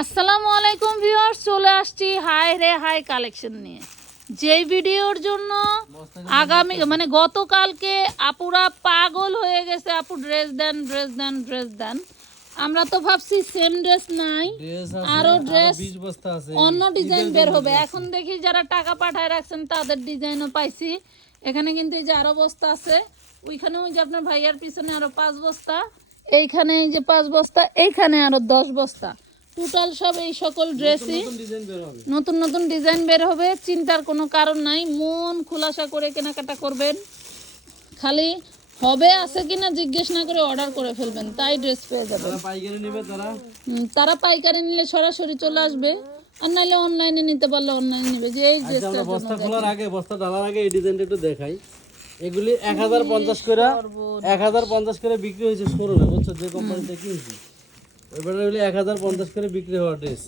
আসসালামু আলাইকুম ভিউয়ার্স চলে আসছি হাই রে হাই কালেকশন নিয়ে। যেই ভিডিওর জন্য আগামী মানে গতকালকে আপুরা পাগল হয়ে গেছে আপু ড্রেস দেন ড্রেস দেন ড্রেস দেন। আমরা তো ভাবছি সেম ড্রেস নাই আরও ড্রেস অন্য ডিজাইন বের হবে। এখন দেখি যারা টাকা পাঠায় রাখছেন তাদের ডিজাইনও পাইছি। এখানে কিন্তু এই যে আরও বস্তা আছে ওইখানে ওই যে আপনার ভাইয়ার পিছনে আরও পাঁচ বস্তা এইখানে এই যে পাঁচ বস্তা এইখানে আরও দশ বস্তা। টোটাল সব এই সকল ড্রেসই নতুন নতুন ডিজাইন বের হবে চিন্তার কোনো কারণ নাই মন খোলাসা করে কেনাকাটা করবেন। খালি হবে আছে কিনা জিজ্ঞেস না করে অর্ডার করে ফেলবেন তাই ড্রেস পেয়ে যাবেন। তারা? পাইকারি নিলে সরাসরি চলে আসবে আর নাইলে অনলাইনে নিতে পারলে অনলাইনে নিবে যে এই আচ্ছা ড্রেসটা বস্তা খোলার আগে বস্তা ঢালার আগে এই ডিজাইনটা একটু দেখাই। এগুলি এক হাজার পঞ্চাশ করে এক হাজার পঞ্চাশ করে বিক্রি হয়েছে শোরুমে বুঝছ? যে কোম্পানিতে কিনছি। এবারে হইলে এক হাজার পঞ্চাশ করে বিক্রি হওয়া ড্রেস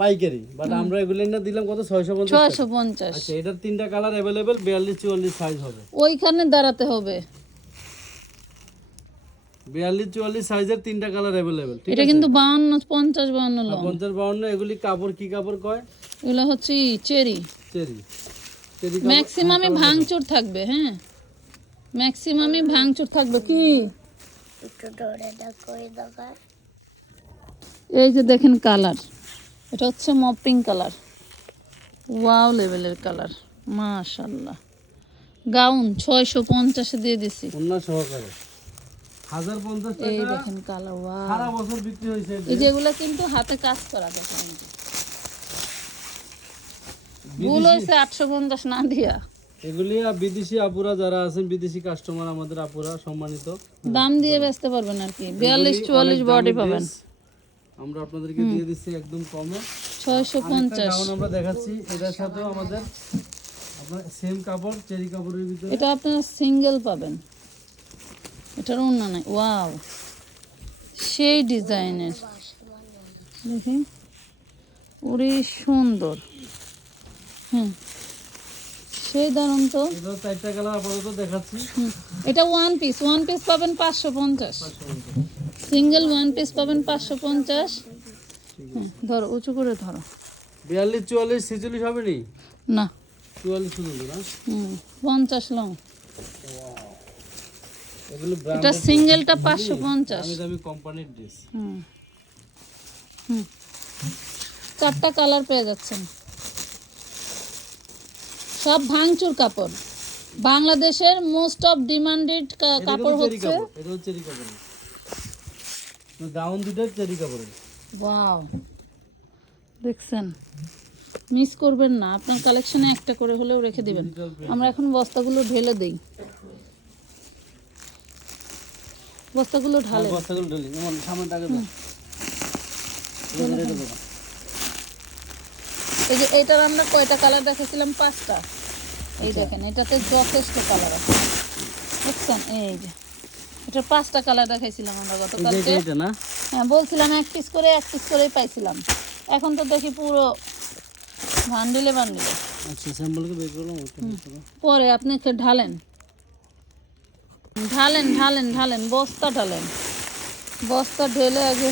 পাইকারি। বাট আমরা এগুলি না দিলাম কত? ছয়শো পঞ্চাশ ছয়শো পঞ্চাশ। আচ্ছা এটার তিনটা কালার অ্যাভেলেবেল বিয়াল্লিশ চুয়াল্লিশ সাইজ হবে। ওইখানে দাঁড়াতে হবে। বিয়াল্লিশ চুয়াল্লিশ সাইজের তিনটা কালার অ্যাভেলেবেল এটা কিন্তু বাউন্ন পঞ্চাশ বাউন্ন পঞ্চাশ বাউন্ন এগুলি কাপড় কি কাপড় কয়? এগুলো হচ্ছে চেরি। চেরি। চেরি ম্যাক্সিমামই ভাঙচুর থাকবে হ্যাঁ। ম্যাক্সিমামই ভাঙচুর থাকবে। কি? এই যে দেখেন কালার। এটা হচ্ছে মপিং কালার। ওয়াও লেভেলের কালার। মাশাল্লাহ গাউন ছয়শো পঞ্চাশে দিয়ে দিছি। এই দেখেন কালার ওয়াও এই যেগুলো কিন্তু হাতে কাজ করা দেখেন। ভুল হয়েছে আটশো পঞ্চাশ না দিয়া। এগুলি বিদেশি আপুরা যারা আছেন বিদেশি কাস্টমার আমাদের আপুরা সম্মানিত। দাম দিয়ে বেচতে পারবেন আর কি। বিয়াল্লিশ চুয়াল্লিশ বডি পাবেন। আমরা আপনাদেরকে দিয়ে দিচ্ছি একদম কমে। ছয়শো পঞ্চাশ। গাউন আমরা দেখাচ্ছি এটার সাথেও আমাদের আপনার সেম কাপড় চেরি কাপড়ের ভিতরে। এটা আপনারা সিঙ্গেল পাবেন। এটার অন্য নাই। ওয়াও সেই ডিজাইনের। দেখি। ওরে সুন্দর। হুম। সেই দারুণ তো। এটা চারটা কালার আপাতত দেখাচ্ছি। হুম। এটা ওয়ান পিস ওয়ান পিস পাবেন পাঁচশো পঞ্চাশ। সিঙ্গেল ওয়ান পিস পাবেন পাঁচশো পঞ্চাশ। হুম ধরো উঁচু করে ধরো। বিয়াল্লিশ চুয়াল্লিশ ছেচল্লিশ হবে নি। না? চুয়াল্লিশ হুম পঞ্চাশ লং। এটা সিঙ্গেলটা পাঁচশো পঞ্চাশ। কোম্পানির ড্রেস হুম হুম। চারটা কালার পেয়ে যাচ্ছেন। সব ভাঙচুর কাপড়। বাংলাদেশের মোস্ট অফ ডিমান্ডেড কাপড় হচ্ছে এটা হচ্ছে গাউন দুটো চেরি কাপড়ের ওয়াও। দেখছেন? মিস করবেন না। আপনার কালেকশনে একটা করে হলেও রেখে দিবেন। আমরা এখন বস্তাগুলো ঢেলে দেই। বস্তাগুলো ঢালে বস্তাগুলো ঢেলি যেমন সামনে এই যে এইটার আমরা কয়টা কালার দেখেছিলাম? পাঁচটা। এই দেখেন এটাতে যথেষ্ট কালার আছে। বুঝছেন এই যে। এটা পাঁচটা কালার দেখাইছিলাম আমরা গতকালকে। হ্যাঁ বলছিলাম এক পিস করে এক পিস করেই পাইছিলাম। এখন তো দেখি পুরো বান্ডিলে আচ্ছা স্যাম্পলকে বের করলাম ওটা বের করো। পরে আপনি ঢালেন। ঢালেন ঢালেন ঢালেন বস্তা ঢালেন। বস্তা ঢেলে আগে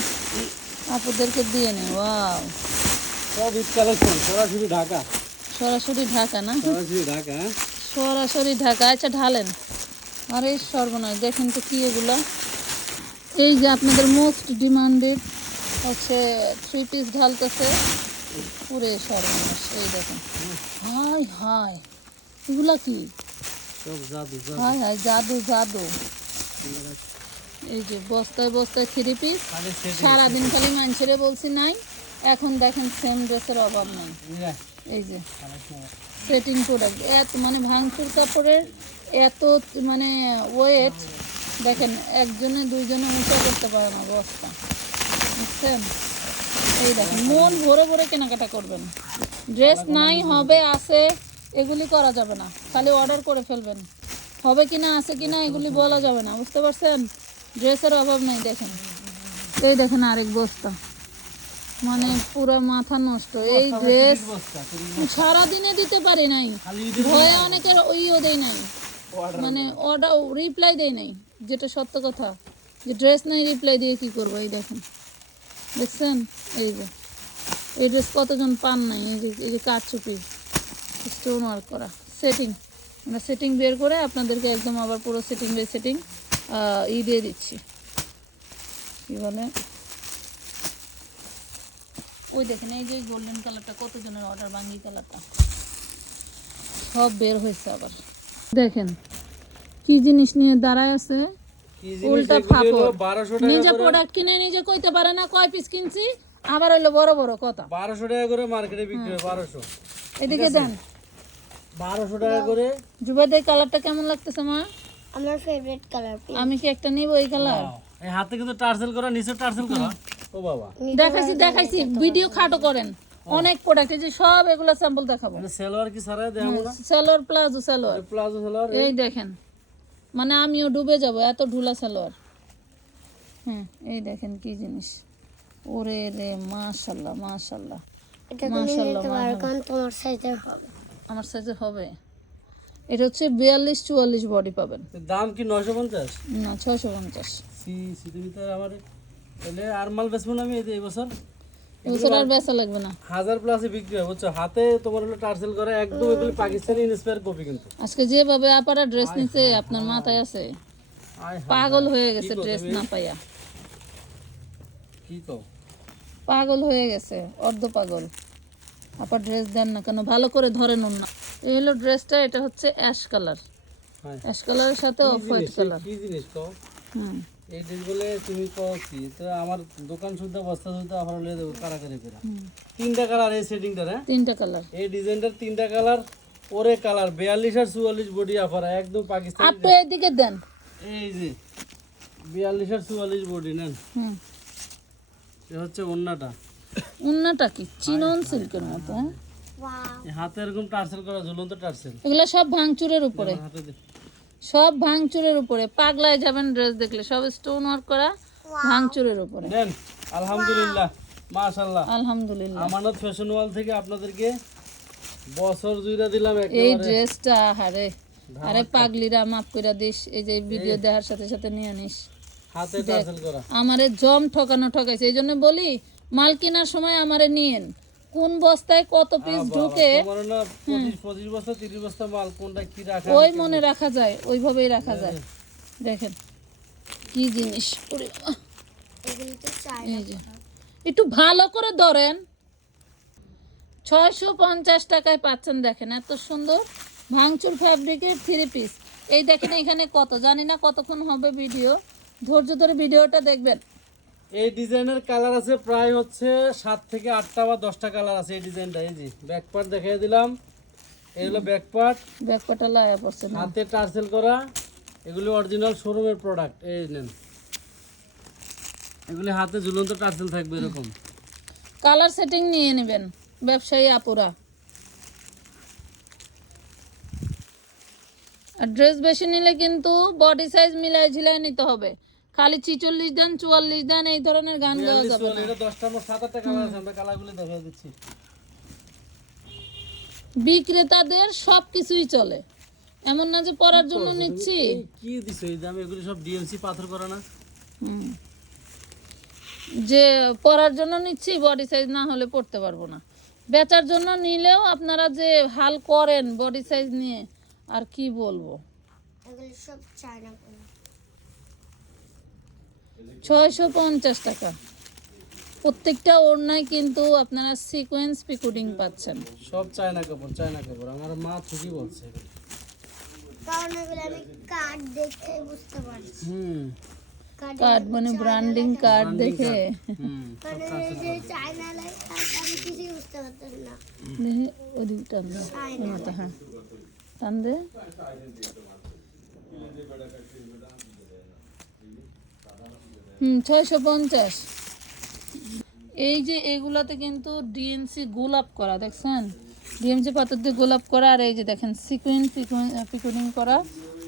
আপুদেরকে দিয়ে নেই ওয়াও। সব ঈদ কালেকশন সরাসরি ঢাকা। সরাসরি ঢাকা না? সরাসরি ঢাকা? সরাসরি ঢাকা আচ্ছা ঢালেন। আরে সর্বনাশ দেখেন তো কি এগুলো। এই যে আপনাদের মোস্ট ডিমান্ডেড হচ্ছে থ্রি পিস ঢালতেছে পুরে সর্বনাশ এই দেখেন। হাই হাই এগুলা কি? হাই হাই জাদু। জাদু এই যে বস্তায় বস্তায় থ্রি পিস সারাদিন খালি মানুষেরে বলছি নাই এখন দেখেন সেম ড্রেসের অভাব নাই। এই যে সেটিং প্রোডাক্ট এত মানে ভাঙচুর কাপড়ের এত মানে ওয়েট দেখেন একজনে দুইজনে উঁচা করতে পারে না বস্তা। বুঝছেন? এই দেখেন মন ভরে ভরে কেনাকাটা করবেন। ড্রেস নাই হবে আছে এগুলি করা যাবে না। খালি অর্ডার করে ফেলবেন। হবে কিনা আছে কি না এগুলি বলা যাবে না। বুঝতে পারছেন? ড্রেসের অভাব নাই দেখেন। এই দেখেন আরেক বস্তা। মানে পুরো মাথা নষ্ট। এই ড্রেস সারাদিনে দিতে পারি নাই। ভয়ে অনেকের ওইও দেয় নাই। মানে অর্ডার রিপ্লাই দেয় নাই যেটা সত্য কথা। যে ড্রেস নাই রিপ্লাই দিয়ে কি করব? এই দেখেন। দেখছেন? এই যে। এই ড্রেস কতজন পান নাই? এই যে এই যে কারচুপি স্টোন ওয়ার্ক করা। সেটিং আমরা সেটিং বের করে আপনাদেরকে একদম আবার পুরো সেটিং বাই সেটিং ই দিয়ে দিচ্ছি। কি বলে? ওই দেখেন এই যে গোল্ডেন কালারটা কতজনের অর্ডার বাঙ্গি কালারটা সব বের হয়েছে আবার। দেখেন কি জিনিস নিয়ে দাঁড়ায় আছে? উল্টা ফাপড়। নিজে প্রোডাক্ট কিনে নিজে কইতে পারে না কয় পিস কিনছি? আবার হইল বড় বড় কথা। বারোশো টাকা করে মার্কেটে বিক্রি হয় বারোশো। এদিকে দেন। বারোশো টাকা করে। এই কালারটা কেমন লাগতেছে মা? আমার ফেভারিট কালার আমি কি একটা নিব এই কালার এই হাতে কিন্তু টার্সেল করা নিচে টার্সেল করা। ও বাবা। দেখাইছি দেখাইছি ভিডিও খাটো করেন। অনেক প্রোডাক্ট এই যে সব এগুলো স্যাম্পল দেখাবো। মানে সালোয়ার কি সারাই দেখাবো না? সালোয়ার প্লাজো সালোয়ার। প্লাজো সালোয়ার এই? দেখেন। মানে আমিও ডুবে যাব এত ঢুলা সালোয়ার। হ্যাঁ এই দেখেন কি জিনিস। ওরে রে পারো কারণ তোমার সাইজের হবে। আমার সাইজে হবে। এটা হচ্ছে বিয়াল্লিশ চুয়াল্লিশ বডি পাবেন। দাম কি নয়শো পঞ্চাশ? না ছয়শো পঞ্চাশ। সি সি তুমি তো আমার তাহলে আর মাল বেচবো না আমি এই বছর? এবছর আর বেচা লাগবে না। হাজার প্লাসে বিক্রি হয় বুঝছ? হাতে তোমার হলো টার্সেল করা একদম এগুলি পাকিস্তানি ইন্সপায়ার কপি কিন্তু। আজকে যেভাবে আপারা ড্রেস নিছে আপনার মাথায় আছে? পাগল হয়ে গেছে ড্রেস না পাইয়া। কি কও? পাগল হয়ে গেছে অর্ধ পাগল। আপা ড্রেস দেন না কেন? ভালো করে ধরেন না এই হলো ড্রেসটা এটা হচ্ছে অ্যাশ কালার অ্যাশ কালারের সাথে অফ হোয়াইট কালার কি জিনিস কও? হুম। এই ড্রেসগুলো তুমি কি? তো আমার দোকান শুদ্ধ বস্তা শুদ্ধ আবার লিয়ে দেবো কারাকারি করে। তিনটা কালার এই সেটিংটা হ্যাঁ তিনটা কালার। এই ডিজাইনটার তিনটা কালার ওরে কালার বিয়াল্লিশ আর চুয়াল্লিশ বডি আফার একদম পাকিস্তানি আপনি এদিকে দেন। এই যে বিয়াল্লিশ আর চুয়াল্লিশ বডি নেন। হুম। এ হচ্ছে অন্যটা উন্নাটা কি? চিনন সিল্কের মতো হ্যাঁ এই হাতে এরকম টার্সেল করা ঝুলন্ত টার্সেল। এগুলো সব ভাঙচুরের উপরে। হাতে। সব ভাঙচুরের উপরে। পাগলায় যাবেন ড্রেস দেখলে। সব স্টোন ওয়ার্ক করা ভাঙচুরের উপরে। নেন আলহামদুলিল্লাহ মাশাল্লাহ আলহামদুলিল্লাহ। আমানত ফ্যাশন ওয়াল থেকে আপনাদেরকে বছর জুড়ে দিলাম এই ড্রেসটা আরে আরে পাগলিরা মাফ কইরা দিস। এই যে ভিডিও দেখার সাথে সাথে নিয়ে নিস। হাতে টার্সেল করা। আমারে জম ঠকানো ঠকাইছে। এই জন্য বলি মাল কেনার সময় আমারে নিয়েন। কোন বস্তায় কত পিস ঢুকে? তোমার না পঁচিশ পঁচিশ বস্তা তিরিশ বস্তা মাল কোনটা কি রাখা ওই মনে রাখা যায় ওইভাবেই রাখা যায়। দেখেন কি জিনিস একটু ভালো করে ধরেন। ছয়শো পঞ্চাশ টাকায় পাচ্ছেন দেখেন এত সুন্দর। ভাঙচুর ফ্যাব্রিকের থ্রি পিস এই দেখেন এখানে কত জানি না কতক্ষণ হবে ভিডিও ধৈর্য ধরে ভিডিওটা দেখবেন। এই ডিজাইনের কালার আছে প্রায় হচ্ছে সাত থেকে আটটা বা দশটা কালার আছে এই ডিজাইনটা এই যে ব্যাক পার্ট দেখিয়ে দিলাম। এই হলো ব্যাক পার্ট লায়া পড়ছে না। হাতে টার্সেল করা এগুলি অরিজিনাল শোরুমের প্রোডাক্ট এই নেন। এগুলি হাতে ঝুলন্ত টার্সেল থাকবে এরকম। কালার সেটিং নিয়ে নেবেন ব্যবসায়ী আপুরা। আর ড্রেস বেশি নিলে কিন্তু বডি সাইজ মিলাই ঝিলাই নিতে হবে। খালি চিচল্লিশ দেন চুয়াল্লিশ দেন এই ধরনের গান গাওয়া যাবে বিক্রেতাদের সব কিছুই চলে। এমন না যে পরার জন্য নিচ্ছি। কি দিছো? এই দাম এগুলি সব ডিএমসি পাথর করা না? যে পরার জন্য নিচ্ছি বডি সাইজ না হলে পড়তে পারব না। বেচার জন্য নিলেও আপনারা যে হাল করেন বডি সাইজ নিয়ে আর কি বলব? এগুলি সব চায়না ছয়শো পঞ্চাশ টাকা। প্রত্যেকটা ওড়নায় কিন্তু আপনারা সিকোয়েন্স পিকুডিং পাচ্ছেন। সব চায়না কাপড় চায়না কাপড়। আমার মা ঠিকই বলছে। কারণ কার্ড দেখে বুঝতে পারছি। হুম। কার্ড কার্ড মানে ব্র্যান্ডিং কার্ড দেখে। কারণ এই যে চায়না লেখা আমি কিছুই বুঝতে পারতাম না দেখে ওদিক টান দে ওই মতো হ্যাঁ টান দে হুম ছয়শো পঞ্চাশ। এই যে এগুলাতে কিন্তু ডিএনসি গোলাপ করা দেখছেন? ডিএমসি পাথর দিয়ে গোলাপ করা আর এই যে দেখেন সিকুইন পিকুইনিং করা।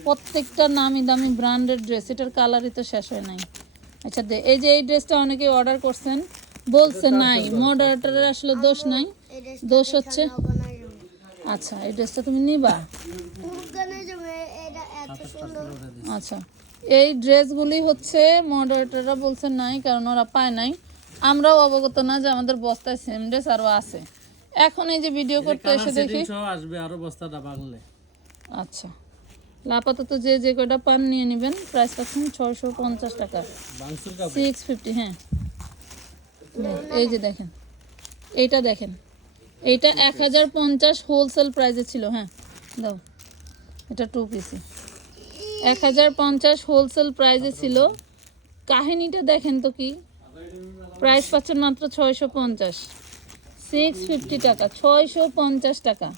প্রত্যেকটা নামি দামি ব্র্যান্ডের ড্রেস এটার কালারই তো শেষ হয় নাই। আচ্ছা দে এই যে এই ড্রেসটা অনেকে অর্ডার করছেন বলছে নাই। মডারেটারের আসলে দোষ নাই। দোষ হচ্ছে আচ্ছা এই ড্রেসটা তুমি নিবা। সুন্দর। আচ্ছা। এই ড্রেসগুলি হচ্ছে মডারেটররা বলছে নাই কারণ ওরা পায় নাই। আমরাও অবগত না যে আমাদের বস্তায় সেম ড্রেস আরও আছে। এখন এই যে ভিডিও করতে এসে দেখি। আসবে আরও বস্তাটা বাংলে আচ্ছা। আপাতত যে যে কয়টা পান নিয়ে নেবেন প্রাইস পাচ্ছেন ছয়শো পঞ্চাশ টাকা। সিক্স ফিফটি হ্যাঁ। এই যে দেখেন। এইটা দেখেন। এইটা এক হাজার পঞ্চাশ হোলসেল প্রাইসে ছিল হ্যাঁ। দাও। এটা টু পিসি এক হাজার পঞ্চাশ হোলসেল প্রাইসে ছিল। কাহিনীটা দেখেন তো কি? প্রাইস পাচ্ছেন মাত্র ছয়শো পঞ্চাশ। সিক্স ফিফটি টাকা ছয়শো পঞ্চাশ টাকা।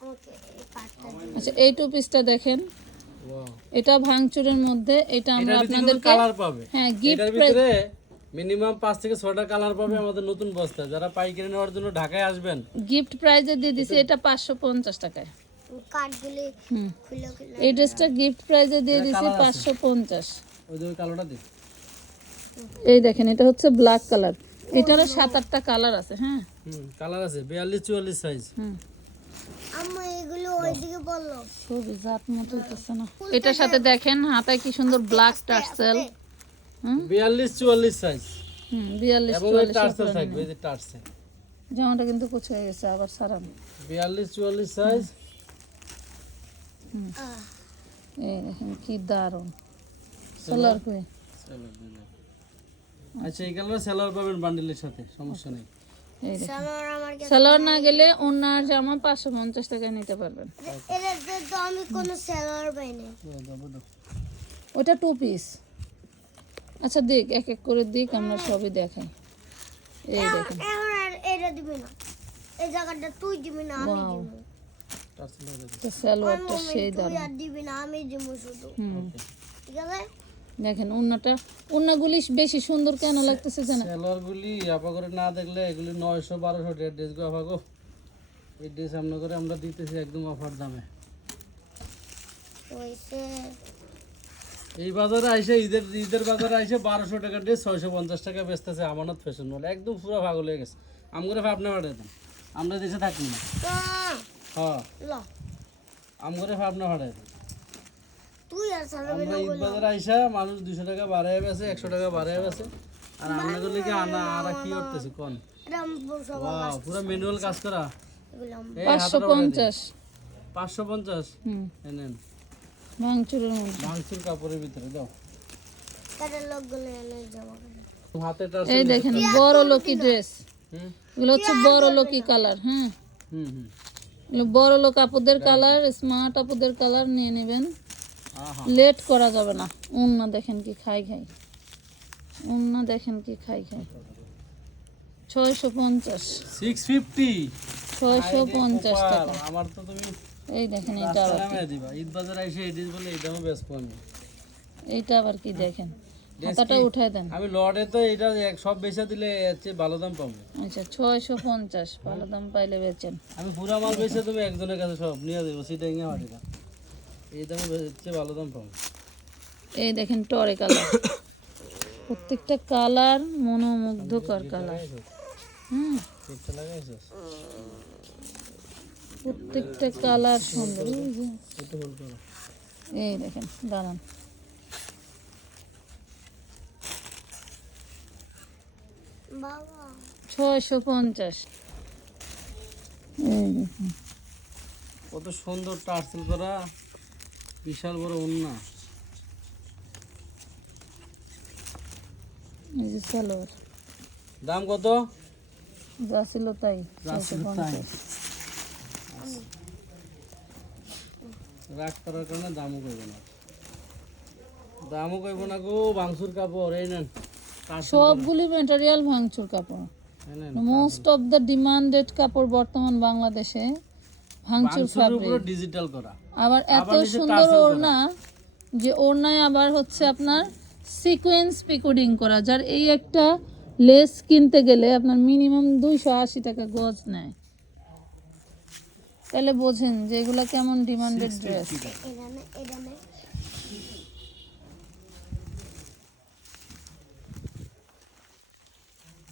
এই আচ্ছা এই টু পিসটা দেখেন এটা ভাঙচুরের মধ্যে এটা আমরা আপনাদের কালার পাবে। হ্যাঁ গিফট ভিতরে মিনিমাম পাঁচ থেকে ছয়টা কালার পাবে আমাদের নতুন বস্তা। যারা পাইকারি নেওয়ার জন্য ঢাকায় আসবেন। গিফট প্রাইজে দিয়ে দিছি এটা পাঁচশো পঞ্চাশ টাকায়। কার্ডগুলি খুলে খুলে এই ড্রেসটা গিফট প্রাইজে দিয়ে দিছি পাঁচশো পঞ্চাশ। কালোটা এই দেখেন এটা হচ্ছে ব্ল্যাক কালার এটারও সাত আটটা কালার আছে হ্যাঁ? কালার আছে বিয়াল্লিশ চুয়াল্লিশ সাইজ হুম। আম্মা এগুলো ওইদিকে বলল ছবি জাত মতো হইতেছে না। এটার সাথে দেখেন হাতায় কি সুন্দর ব্ল্যাক টার্সেল। বিয়াল্লিশ চুয়াল্লিশ সাইজ হুম বিয়াল্লিশ টার্সেল থাকবে জামাটা কিন্তু কুচ হয়ে গেছে আবার সারানো বিয়াল্লিশ চুয়াল্লিশ সাইজ এই দেখেন কি দারুণ। সোলার কুয়ে আচ্ছা এই কালার সেলার পাবেন বান্ডেলের সাথে সমস্যা নেই। সালোয়ার আমার কাছে সালোয়ার না গেলে ওনার জামা পাঁচশো পঞ্চাশ টাকায় নিতে পারবেন। আমি কোনো সালোয়ার পাইনি ওটা টু পিস আচ্ছা দেখ এক এক করে দিক আমরা সবই দেখাই। এই দেখেন। এখন আর এটা দিবি না। এই জায়গাটা তুই দিবি না আমি দিব টার্সেল হয়ে যাবে এটা সালোয়ারটা সেই দারুণ। দেখেন উন্নাটা উন্নাগুলি বেশি সুন্দর কেন লাগতেছে জানা আপা করে না দেখলে এগুলি নয়শো বারোশো ডেড গো আপা গো। এই ড্রেস আমরা করে আমরা দিতেছি একদম অফার দামে। এই বাজারে আইসে ঈদের ঈদের বাজারে আইসে বারোশো টাকা ড্রেস ছয়শো পঞ্চাশ টাকা বেচতেছে আমানত ফ্যাশন বলে একদম পুরো পাগল হয়ে গেছে। আমগরে ভাবনা দেন। আমরা দেশে থাকি না। হ্যাঁ। ল। আমগরে ভাবনা পাঠাই দেন তুই আর সালাবি আমরা ঈদ বাজারে আইসা মানুষ দুশো টাকা বাড়াই গেছে একশো টাকা বাড়াই গেছে আর করলে কি আনা আর কি করতেছি কোন? ওয়াও পুরো ম্যানুয়াল কাজ করা। এগুলো আমি এই পাঁচশো হাতাটা উঠাই দিন। পঞ্চাশ। পাঁচশো পঞ্চাশ? হুম। এই নেন। ভাঙচুরের মধ্যে। মাংসের কাপড়ের ভিতরে দাও। কাটার লোকগুলো এনে জমা করে এই দেখেন বড় লোকি ড্রেস। হুম। এগুলো হচ্ছে বড় লোকি কালার হ্যাঁ হুম হুম। বড় লোক আপুদের কালার স্মার্ট আপুদের কালার নিয়ে নেবেন। লেট করা যাবে না। উন্না দেখেন কি খাই খাই। উন্না দেখেন কি খাই খাই। ছয়শো পঞ্চাশ। সিক্স ফিফটি ছয়শো পঞ্চাশ টাকা। আমার তো তুমি এই দেখেন এটা আবার ঈদ বাজার আইসে এডিস বলে এই দামে বেচবো আমি। এইটা আবার কি দেখেন? উঠায় দেন। আমি লর্ডে তো এটা সব বেচা দিলে চেয়ে ভালো দাম পাবো। আচ্ছা ছয়শো পঞ্চাশ ভালো দাম পাইলে বেচেন। আমি পুরা মাল বেচে তুমি একজনের কাছে সব নিয়ে দেবো সেটা ইঙ্গা মাটিটা। এই দামে চেয়ে ভালো দাম পাবো। এই দেখেন টরে কালার। প্রত্যেকটা কালার মনোমুগ্ধকর কালার। হুম। প্রত্যেকটা কালার সুন্দর। এই দেখেন দাঁড়ান। ছয়শো পঞ্চাশ। এই দেখেন কত সুন্দর টার্সেল করা বিশাল বড় ওন্না এই যে সালোয়ার। দাম কত? যা ছিল তাই ছয়শো পঞ্চাশ। রাগ করার কারণে দামও কইব না। দামও কইব না গো বাংসুর কাপড় এই নেন। সবগুলি ম্যাটেরিয়াল ভাঙচুর কাপড়। মোস্ট অফ দ্য ডিমান্ডেড কাপড় বর্তমান বাংলাদেশে ভাঙচুর ফ্যাব্রিক ডিজিটাল করা। আবার এত সুন্দর ওড়না যে ওড়নায় আবার হচ্ছে আপনার সিকোয়েন্স পিকোডিং করা যার এই একটা লেস কিনতে গেলে আপনার মিনিমাম দুইশো আশি টাকা গজ নেয়। তাহলে বোঝেন যে এগুলো কেমন ডিমান্ডেড ড্রেস এখানে এখানে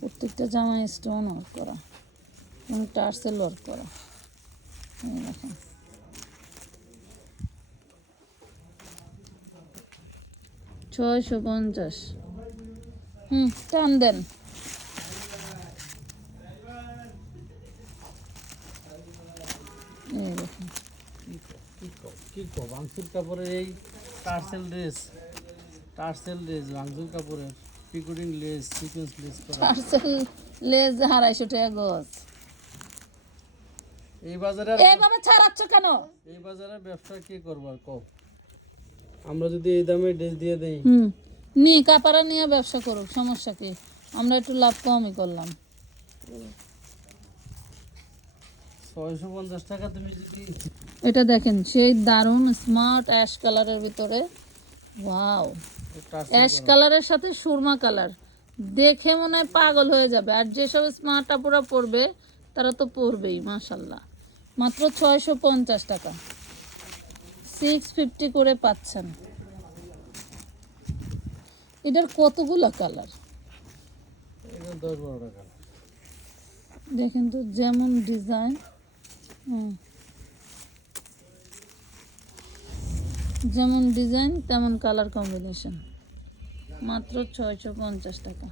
প্রত্যেকটা জামা স্টোন ওয়ার্ক করা। এবং টার্সেল ওয়ার্ক করা। দেখেন। ছয়শো পঞ্চাশ। হুম, টান দেন। কাপড়ের এই টার্সেল ড্রেস টার্সেল ড্রেস, ভাঙচুর কাপড়ের। পিকুডিং লেস সিকোয়েন্স লেস লেজ আড়াইশো টাকা গজ। এই বাজারে এইভাবে ছাড়াচ্ছ কেন? এই বাজারে ব্যবসা কে করব আর কম আমরা যদি এই দামে ড্রেস দিয়ে দেই। হুম। নি কাপারা নিয়ে ব্যবসা করুক সমস্যা কি? আমরা একটু লাভ কমই করলাম। ছয়শো পঞ্চাশ টাকা তুমি যদি এটা দেখেন সেই দারুণ স্মার্ট অ্যাশ কালারের ভিতরে। ওয়াও অ্যাশ কালারের সাথে সুরমা কালার। দেখে মনে হয় পাগল হয়ে যাবে। আর যেসব স্মার্ট আপুরা পরবে তারা তো পরবেই মাশাল্লাহ। মাত্র ছয়শো পঞ্চাশ টাকা। সিক্স ফিফটি করে পাচ্ছেন। এটার কতগুলো কালার? দেখেন তো যেমন ডিজাইন। যেমন ডিজাইন, তেমন কালার কম্বিনেশন। মাত্র ছয়শো পঞ্চাশ টাকা।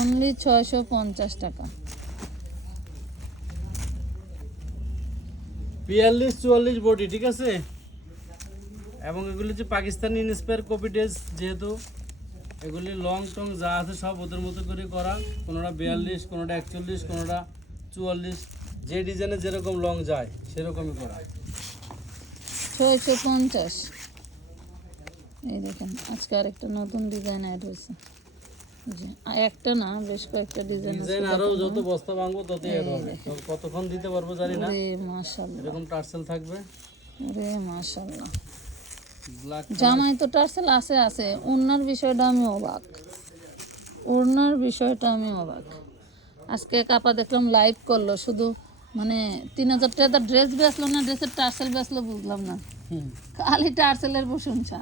অনলি ছয়শো পঞ্চাশ টাকা। বিয়াল্লিশ, চুয়াল্লিশ বডি, ঠিক আছে? এবং এগুলি যে পাকিস্তানি ইন্সপায়ার কপি ড্রেস যেহেতু এগুলি লং টং যা আছে সব ওদের মতো করে করা। কোনোটা বিয়াল্লিশ, কোনোটা একচল্লিশ, কোনোটা চুয়াল্লিশ। যে ডিজাইনে যেরকম লং যায়, সেরকমই করা। ছয়শো পঞ্চাশ। এই দেখেন আজকে আরেকটা নতুন ডিজাইন অ্যাড হয়েছে। একটা না বেশ কয়েকটা ডিজাইন ডিজাইন আরও যত বস্তা ভাঙবো অ্যাড হবে। কতক্ষণ দিতে পারব জানি না। রে মাশাল্লাহ এরকম টার্সেল থাকবে। রে ব্ল্যাক জামাই তো টার্সেল আছে আছে। ওনার বিষয়টা আমি অবাক। ওনার বিষয়টা আমি অবাক। আজকে কাপা দেখলাম লাইভ করল শুধু মানে তিন হাজার টাকা ড্রেস বেচলো না ড্রেসের টার্সেল বেচলো বুঝলাম না। খালি টার্সেলের প্রশংসা।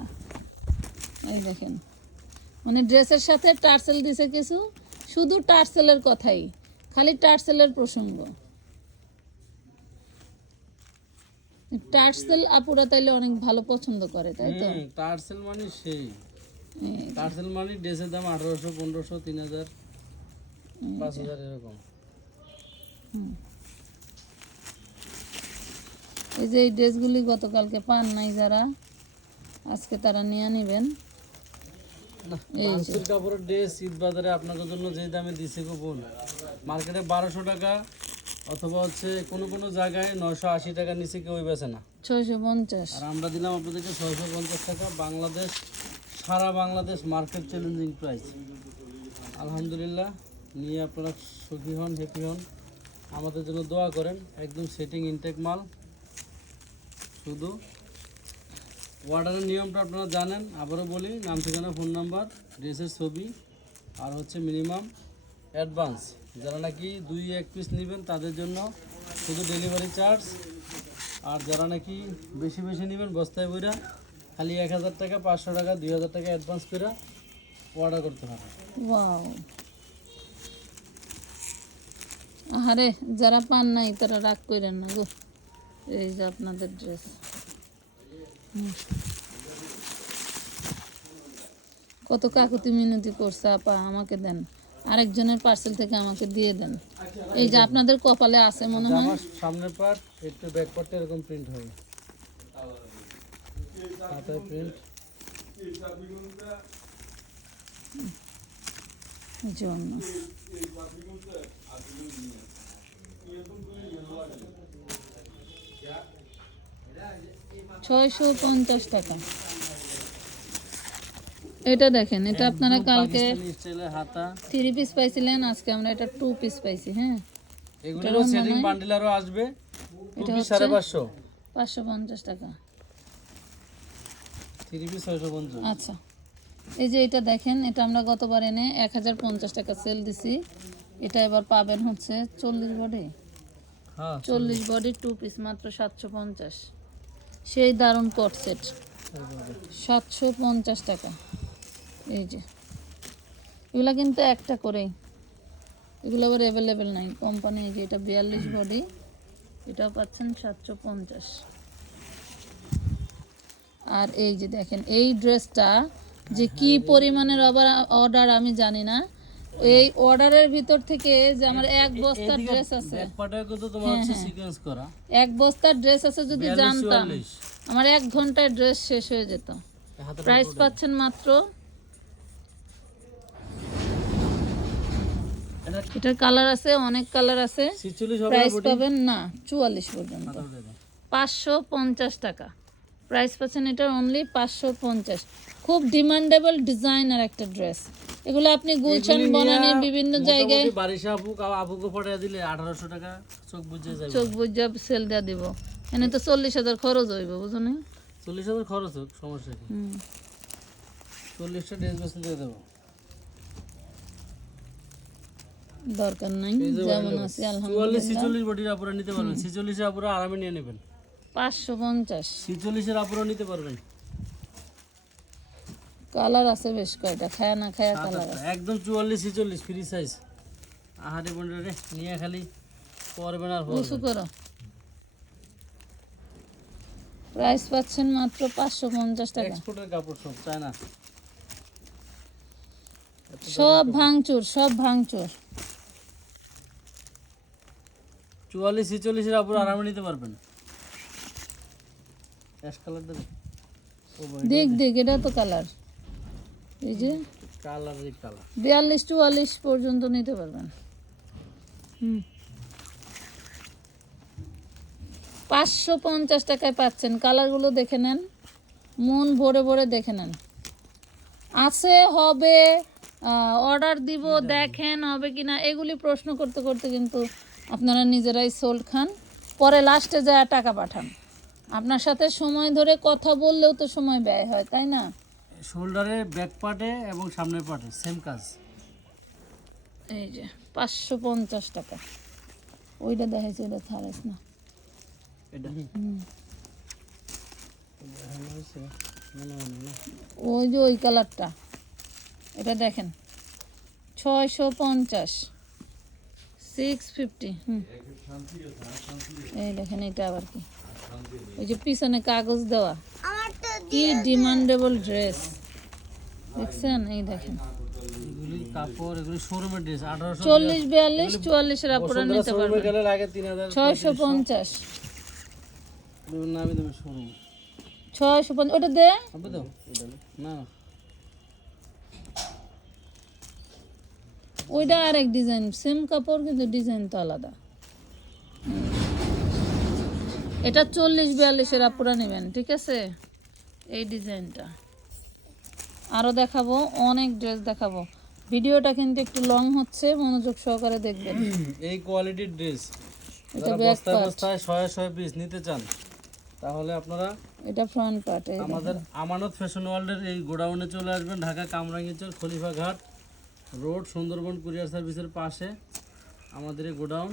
এই দেখেন। মানে ড্রেসের সাথে টার্সেল দিছে কিছু শুধু টার্সেলের কথাই খালি টার্সেলের প্রসঙ্গ। টার্সেল আপুরা তাইলে অনেক ভালো পছন্দ করে তাই তো? টার্সেল মানে সেই। টার্সেল মানে ড্রেসের দাম আঠারোশো পনেরোশো তিন হাজার পাঁচ হাজার এরকম। এই যে এই ড্রেসগুলি গতকালকে পান নাই যারা আজকে তারা নিয়ে নেবেন। মানসির কাপড়ের ড্রেস ঈদ বাজারে আপনাদের জন্য যে দামে দিছে গো বোন মার্কেটে বারোশো টাকা অথবা হচ্ছে কোনো কোনো জায়গায় নয়শো আশি টাকার নিচে কেউ বেছে না। ছয়শো পঞ্চাশ। আর আমরা দিলাম আপনাদেরকে ছয়শো পঞ্চাশ টাকা বাংলাদেশ সারা বাংলাদেশ মার্কেট চ্যালেঞ্জিং প্রাইস আলহামদুলিল্লাহ নিয়ে আপনারা সুখী হন হ্যাপি হন। আমাদের জন্য দোয়া করেন একদম সেটিং ইনটেক মাল। শুধু অর্ডারের নিয়মটা আপনারা জানেন, আবারও বলি, নাম, ঠিকানা, ফোন নাম্বার, ড্রেসের ছবি, আর হচ্ছে মিনিমাম অ্যাডভান্স। যারা নাকি দুই, এক পিস নেবেন, তাদের জন্য শুধু ডেলিভারি চার্জ আর যারা নাকি বেশি বেশি নেবেন, বস্তায় বইরা, খালি এক হাজার টাকা, পাঁচশো টাকা, দুই হাজার টাকা অ্যাডভান্স করে অর্ডার করতে হবে। আহারে, যারা পান নাই, তারা রাগ করেন না গো। এই যে আপনাদের ড্রেস কত কাকুতি মিনতি করছে আপা আমাকে দেন। আরেকজনের পার্সেল থেকে আমাকে দিয়ে দেন। এই যে আপনাদের কপালে আছে মনে হয়? সামনের পার্ট একটু ব্যাক পার্টটা এরকম প্রিন্ট হবে। খাতায় প্রিন্ট জন্য ছয়শো পঞ্চাশ টাকা। এটা দেখেন এটা আপনারা কালকে থ্রি পিস পাইছিলেন আজকে আমরা এটা টু পিস পাইছি হ্যাঁ? এগুলো সেটিং বান্ডিল আরও আসবে। এটা সাড়ে পাঁচশো। পাঁচশো পঞ্চাশ টাকা। থ্রি পিস ছয়শো পঞ্চাশ। আচ্ছা। এই যে এটা দেখেন এটা আমরা গতবার এনে এক হাজার পঞ্চাশ টাকা সেল দিছি। এটা এবার পাবেন হচ্ছে চল্লিশ বডি হ্যাঁ চল্লিশ। বডি টু পিস মাত্র সাতশো পঞ্চাশ। সেই দারুণ কট সেট। সাতশো পঞ্চাশ টাকা। এই যে। এগুলা কিন্তু একটা করেই। এগুলো আবার অ্যাভেলেবেল নাই। কোম্পানি এই যে এটা বিয়াল্লিশ বডি এটাও পাচ্ছেন সাতশো পঞ্চাশ। আর এই যে দেখেন এই ড্রেসটা যে কি পরিমাণের আবার অর্ডার আমি জানি না। এই অর্ডারের ভিতর থেকে যে আমার এক বস্তা ড্রেস আছে। তোমার হচ্ছে সিকোয়েন্স করা। এক বস্তার ড্রেস আছে যদি জানতাম। আমার এক ঘন্টায় ড্রেস শেষ হয়ে যেত। প্রাইস পাচ্ছেন মাত্র। এটা এটার কালার আছে অনেক কালার আছে। প্রাইস পাবেন না চুয়াল্লিশ পর্যন্ত। পাঁচশো পঞ্চাশ টাকা। প্রাইস পাচ্ছেন এটা অনলি পাঁচশো পঞ্চাশ। খুব ডিমান্ডেবল ডিজাইনার একটা ড্রেস এগুলো আপনি গুলশান বনানির বিভিন্ন জায়গায় বারিশা আপু আপুকে পাঠিয়ে দিলে আঠারোশো টাকা চোখ বুঝে যাবে। চোখ বুঝা সেল দেওয়া দিব। এনে তো চল্লিশ হাজার খরচ হইব বুঝো না চল্লিশ হাজার খরচ হোক সমস্যা কি? হুম। ড্রেস বেসে দিয়ে দেবো। দরকার নাই যেমন আছে আলহামদুলিল্লাহ। ছিচল্লিশ বডির আপুরা নিতে পারবেন। ছিচল্লিশের আপুরা আরামে নিয়ে নেবেন। পাঁচশো পঞ্চাশ। ছিচল্লিশের আপুরা নিতে পারবেন। কালার আছে বেশ কয়টা খায়া না খায়া কালার একদম চুয়াল্লিশ ছিচল্লিশ ফ্রি সাইজ আহারে বন্ডে নিয়ে খালি করবেন আর উঁচু করো। প্রাইস পাচ্ছেন মাত্র পাঁচশো পঞ্চাশ টাকা। এক্সপোর্টের কাপড় সব চায় না সব ভাঙচুর সব ভাঙচুর। চুয়াল্লিশ ছিচল্লিশের আপুরা আরামে নিতে পারবেন। অ্যাশ ও ভাই দেখ দেখ। এটা তো কালার। এই যে কালার এই কালার। বিয়াল্লিশ চুয়াল্লিশ পর্যন্ত নিতে পারবেন। হুম। পাঁচশো পঞ্চাশ টাকায় পাচ্ছেন। কালারগুলো দেখে নেন। মন ভরে ভরে দেখে নেন। আছে হবে অর্ডার দিব দেখেন হবে কি না এগুলি প্রশ্ন করতে করতে কিন্তু আপনারা নিজেরাই সোল্ড খান। পরে লাস্টে যায় টাকা পাঠান। আপনার সাথে সময় ধরে কথা বললেও তো সময় ব্যয় হয় তাই না? শোল্ডারে ব্যাক পার্টে এবং সামনের পার্টে সেম কাজ। এই যে পাঁচশো পঞ্চাশ টাকা। ওইটা দেখাইছে ওইটা থারাস না। ওই যে ওই কালারটা। এটা দেখেন। ছয়শো পঞ্চাশ। সিক্স ফিফটি হুম। এই দেখেন এটা আবার কি? ওই যে পিছনে কাগজ দেওয়া। কি ডিমান্ডেবল ড্রেস দেখছেন? এই দেখেন। এগুলি কাপড় এগুলি শোরুমের ড্রেস আঠারোশো চল্লিশ বিয়াল্লিশ চুয়াল্লিশের আপনারা নিতে পারবেন। ছয়শো পঞ্চাশ। ছয়শো পঞ্চাশ ওটা দে। না? ওইটা আরেক ডিজাইন সেম কাপড় কিন্তু ডিজাইন তো আলাদা। এটা চল্লিশ বিয়াল্লিশের আপুরা নেবেন ঠিক আছে? এই ডিজাইনটা। আরও দেখাবো অনেক ড্রেস দেখাবো। ভিডিওটা কিন্তু একটু লং হচ্ছে মনোযোগ সহকারে দেখবেন। এই কোয়ালিটির ড্রেস। এটা ব্যাক পার্ট। শয়ে শয়ে পিস নিতে চান তাহলে আপনারা এটা ফ্রন্ট পার্ট আমাদের আমানত ফ্যাশন ওয়ার্ল্ডের এই গোডাউনে চলে আসবেন ঢাকা কামরাঙ্গিচর খলিফা ঘাট রোড সুন্দরবন কুরিয়ার সার্ভিসের পাশে আমাদের এই গোডাউন।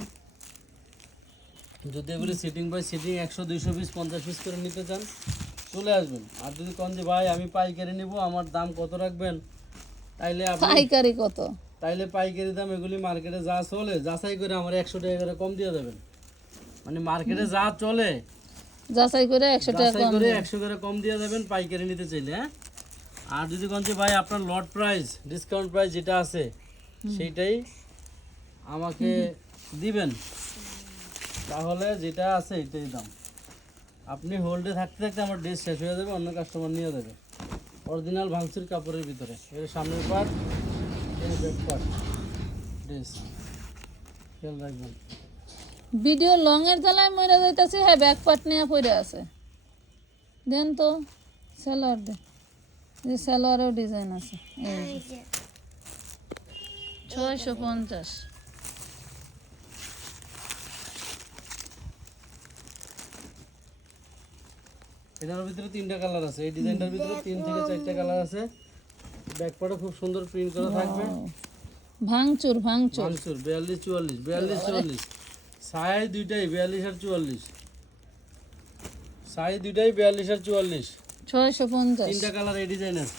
যদি এগুলি সিটিং বাই সিটিং একশো দুইশো পিস পঞ্চাশ পিস করে নিতে চান চলে আসবেন। আর যদি কন যে ভাই আমি পাইকারি নেব আমার দাম কত রাখবেন? তাইলে পাইকারি কত? তাইলে পাইকারি দাম এগুলি মার্কেটে যা চলে যাচাই করে আমার একশো টাকা করে কম দিয়ে দেবেন। মানে মার্কেটে যা চলে যাচাই করে একশো টাকা যাচাই করে একশো করে কম দিয়ে দেবেন পাইকারি নিতে চাইলে হ্যাঁ? আর যদি কোন যে ভাই আপনার লট প্রাইস ডিসকাউন্ট প্রাইস যেটা আছে সেইটাই আমাকে দিবেন। তাহলে যেটা আছে এটাই দাম। আপনি হোল্ডে থাকতে থাকতে আমার ড্রেস শেষ হয়ে যাবে অন্য কাস্টমার নিয়ে দেবে। অরিজিনাল ভাঙচুর কাপড়ের ভিতরে। এর সামনের পার্ট এর ব্যাক পার্ট ড্রেস খেয়াল রাখবেন। ভিডিও লং এর জ্বালায় মরে যাইতাছে হ্যাঁ ব্যাক পার্ট নিয়ে পড়ে আছে। দেন তো সালোয়ার দে। যে সালোয়ারেও ডিজাইন আছে ছয়শো পঞ্চাশ। এটার ভিতরে তিনটা কালার আছে। এই ডিজাইনটার ভিতরে তিন থেকে চারটা কালার আছে। ব্যাকপার্টও খুব সুন্দর প্রিন্ট করা থাকবে। ভাঙচুর ভাঙচুর। ভাঙচুর বিয়াল্লিশ চুয়াল্লিশ বিয়াল্লিশ চুয়াল্লিশ। সাইজ দুইটাই বিয়াল্লিশ আর চুয়াল্লিশ। সাইজ দুইটাই বিয়াল্লিশ আর চুয়াল্লিশ। ছয়শো পঞ্চাশ। তিনটা কালার এই ডিজাইন আছে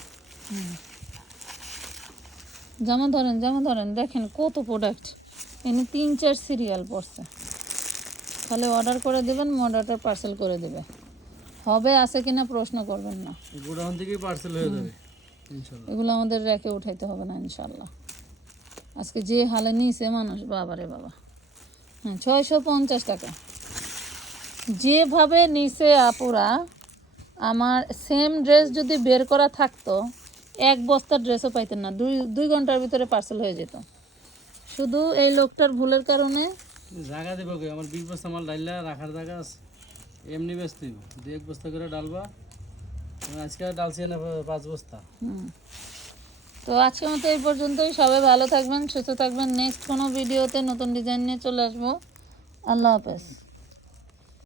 জামা ধরেন জামা ধরেন দেখেন কত প্রোডাক্ট এনে তিন চার সিরিয়াল পড়ছে তাহলে অর্ডার করে দেবেন অর্ডারটা পার্সেল করে দেবে। হবে আছে কিনা প্রশ্ন করবেন না। গোডাউন থেকেই পার্সেল হয়ে যাবে ইনশাল্লাহ। এগুলো আমাদের র্যাকে উঠাইতে হবে না ইনশাল্লাহ। আজকে যে হালে নিয়েছে মানুষ বাবারে বাবা। হ্যাঁ ছয়শো পঞ্চাশ টাকা। যেভাবে নিছে আপুরা আমার সেম ড্রেস যদি বের করা থাকতো এক বস্তার ড্রেসও পাইতেন না দুই দুই ঘণ্টার ভিতরে পার্সেল হয়ে যেত। শুধু এই লোকটার ভুলের কারণে জায়গা দেবো কি? আমার বিশ বস্তা মাল ডাইলা রাখার জায়গা আছে। এমনি ব্যস্ত দু এক বস্তা করে ডালবা আজকে ডালছি না পাঁচ বস্তা। তো আজকের মতো এই পর্যন্তই। সবাই ভালো থাকবেন, সুস্থ থাকবেন। নেক্সট কোনো ভিডিওতে নতুন ডিজাইন নিয়ে চলে আসব। আল্লাহ হাফেজ।